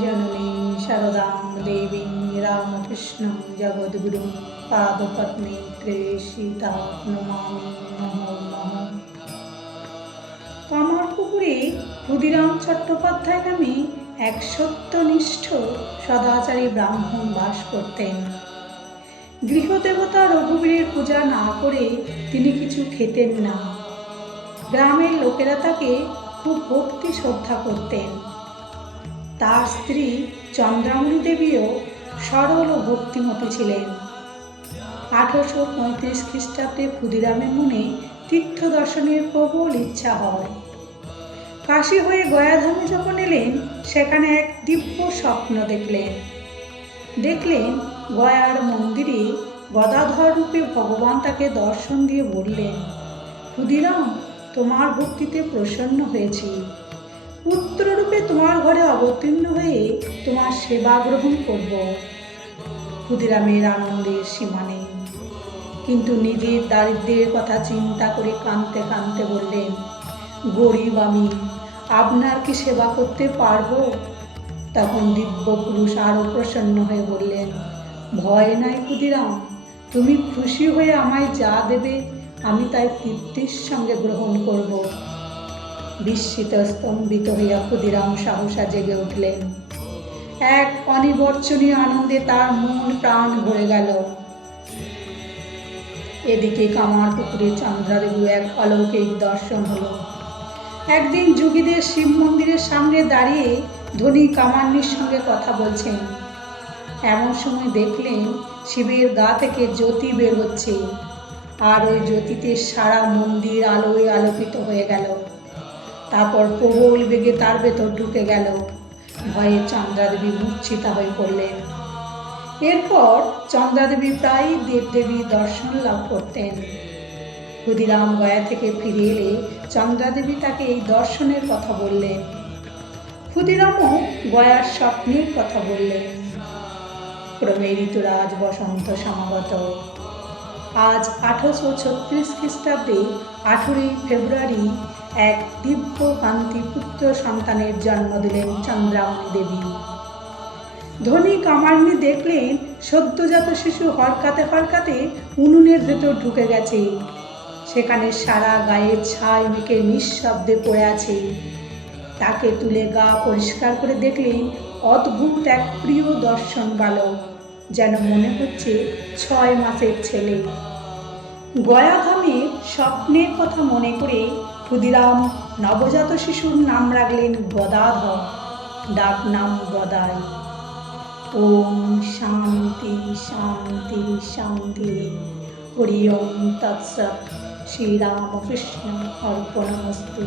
জননী শারদাং দেবী রামকৃষ্ণ জগদ্গুরু পাদপত্নী সীতা নমামি নমো নমঃ কামারপুকুরে ক্ষুদিরাম চট্টোপাধ্যায় নামে এক সত্যনিষ্ঠ সদাচারী ব্রাহ্মণ বাস করতেন। গৃহদেবতা রঘুবীরের পূজা না করে তিনি কিছু খেতেন না। গ্রামের লোকেরা তাকে খুব ভক্তি শ্রদ্ধা করতেন। তার স্ত্রী চন্দ্রামণি দেবীও সরল ও ভক্তিমতী ছিলেন। আঠারোশো পঁয়ত্রিশ খ্রিস্টাব্দে ক্ষুদিরামের মনে তীর্থ দর্শনের প্রবল ইচ্ছা হয়। কাশী হয়ে গয়াধামে যখন এলেন, সেখানে এক দিব্য স্বপ্ন দেখলেন। দেখলেন গয়ার মন্দিরে গদাধর রূপে ভগবান তাকে দর্শন দিয়ে বললেন, ক্ষুদিরাম, তোমার ভক্তিতে প্রসন্ন হয়েছি। পুত্ররূপে তোমার ঘরে অবতীর্ণ সেবা গ্রহণ করব। ক্ষুদিরামের আনন্দের সীমা নেই। কিন্তু নিজের দারিদ্রের কথা চিন্তা করে কাঁদতে কাঁদতে বললেন, গরিব আমি, আপনার কি সেবা করতে পারব? তখন দিব্য পুরুষ আরও প্রসন্ন হয়ে বললেন, ভয় নাই ক্ষুদিরাম, তুমি খুশি হয়ে আমায় যা দেবে, আমি তাই তৃপ্তির সঙ্গে গ্রহণ করব। বিস্মিত স্তম্ভিত হইয়া ক্ষুদিরাম সাহসা জেগে উঠলেন। এক অনিবর্চনীয় আনন্দে তার মন, প্রাণ ভরে গেল। এদিকে কামার পুকুরে চন্দ্রাদেবী এক অলৌকিক দর্শন হলো। একদিন যোগীদের শিব মন্দিরের সামনে দাঁড়িয়ে ধনী কামান্নির সঙ্গে কথা বলছেন। এমন সময় দেখলেন শিবের গা থেকে জ্যোতি বের হচ্ছে। আর ওই জ্যোতিতে সারা মন্দির আলোয় আলোকিত হয়ে গেল। তারপর প্রবল বেগে তার ভেতর ঢুকে গেল। ভয়ে চন্দ্রাদেবী মূর্ছিতা হয়ে পড়লেন। এরপর চন্দ্রাদেবী প্রায় দেবদেবী দর্শন লাভ করতেন। ক্ষুদিরাম গয়া থেকে ফিরে এলে চন্দ্রাদেবী তাকে এই দর্শনের কথা বললেন। ক্ষুদিরামও গয়ার স্বপ্নের কথা বললেন। ক্রমে ঋতুরাজ বসন্ত সমাগত। আজ আঠারোশো ছত্রিশ খ্রিস্টাব্দে আঠেরোই ফেব্রুয়ারি এক দিব্য কান্তি পুত্র সন্তানের জন্ম দিলেন চন্দ্রামণি দেবী। ধনী কামার্নি দেখলেন সদ্যজাত শিশু হরকাতে হরকাতে উনুনের ভেতর ঢুকে গেছে। সেখানে সারা গায়ের ছাই মেখে নিঃশব্দে পড়ে আছে। তাকে তুলে গা পরিষ্কার করে দেখলেন অদ্ভুত এক প্রিয় দর্শন বালক। যেন মনে হচ্ছে ছয় মাসের ছেলে। গয়াধামে স্বপ্নের কথা মনে করে ক্ষুদিরাম নবজাত শিশুর নাম রাখলেন গদাধর। ডাক নাম গদাই। ওম শান্তি শান্তি শান্তি। হরি ওম তৎসৎ। শ্রীরামকৃষ্ণ অর্পণমস্তু